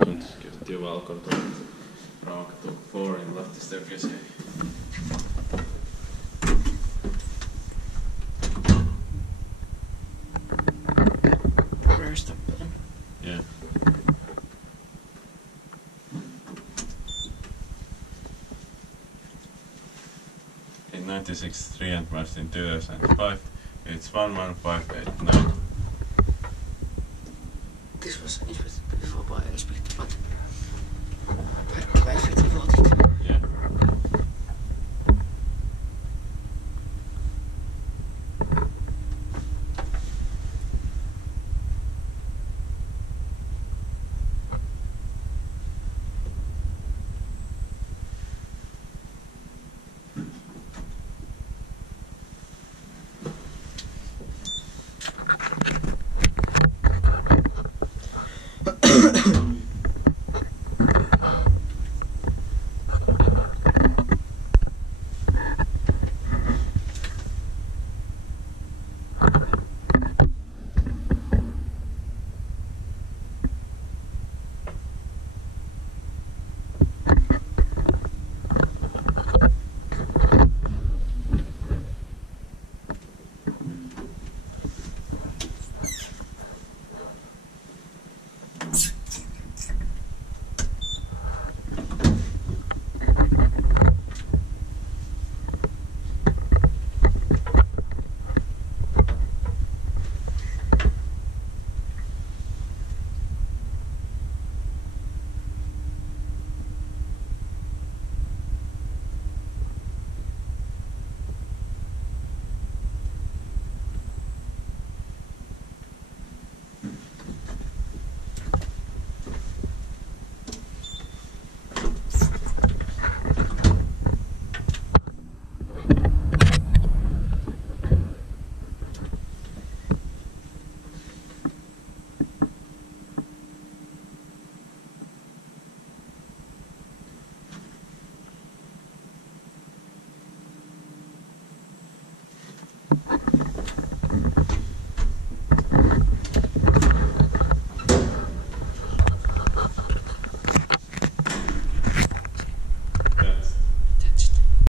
Just you're welcome to Rauhankatu 4 in Lahti staircase. Where's the pen? Yeah. In 96.3 and matched in 2005, it's 11589. This was before by Inspecta, but perfectly voted. Yeah.